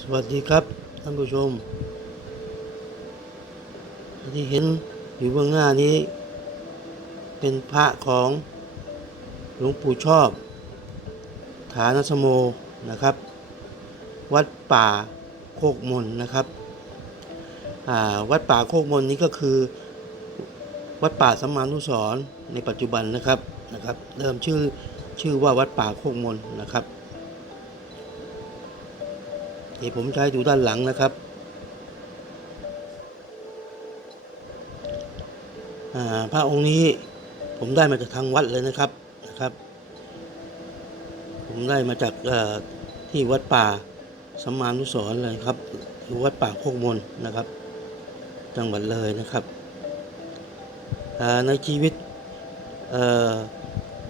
สวัสดีครับท่านผู้ชม ที่เห็นอยู่เบื้องหน้านี้ เป็นพระของหลวงปู่ชอบ ฐานสโมนะครับ วัดป่าโคกมนนะครับวัดป่าโคกมนนี้ก็คือ วัดป่าสัมมานุสรในปัจจุบันนะครับนะครับ เริ่มชื่อชื่อว่าวัดป่าโคกมนนะครับ ที่ผมใช้ดูด้านหลังนะครับอ่าพระองค์นี้ผมได้มาจากทางวัดเลยนะครับนะครับ ผมได้มาจากที่วัดป่าสัมมานุสร์เลยครับหรือวัดป่าโคกมนนะครับ จังหวัดเลยนะครับในชีวิต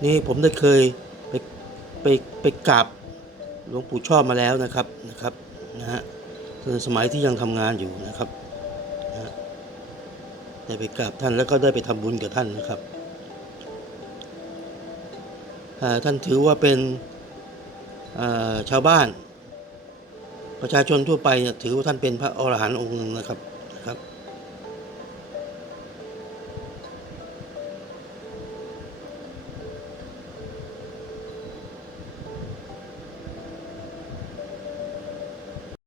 นี่ผมได้เคยไปไปไปกราบหลวงปู่ชอบมาแล้วนะครับนะครับ นะฮะในสมัยที่ยังทำงานอยู่นะครับนะได้ไปกราบท่านแล้วก็ได้ไปทำบุญกับท่านนะครับท่านถือว่าเป็นชาวบ้าน ประชาชนทั่วไปถือว่าท่านเป็นพระอรหันต์องค์หนึ่งนะครับ